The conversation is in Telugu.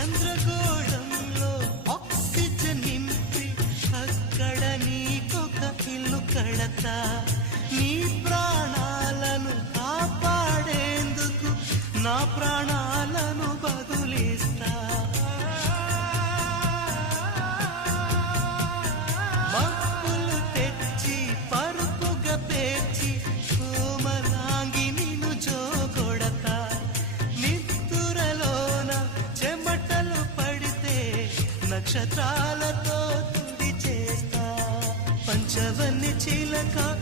చంద్రగోళంలో ఆక్సిజన్ నింపి అక్కడ నీకొక ఇల్లు కడతా. నీ ప్రాణాలను కాపాడేందుకు నా ప్రాణాలను బదులిస్తా. మప్పులు తెచ్చి పరుపుగా పేర్చి కోమలాంగి నిన్ను జోగొడతా. నిద్దురలోన చెమటలు పడితే నక్షత్రాలతో తుడి చేస్తా. పంచవన్ని చిలక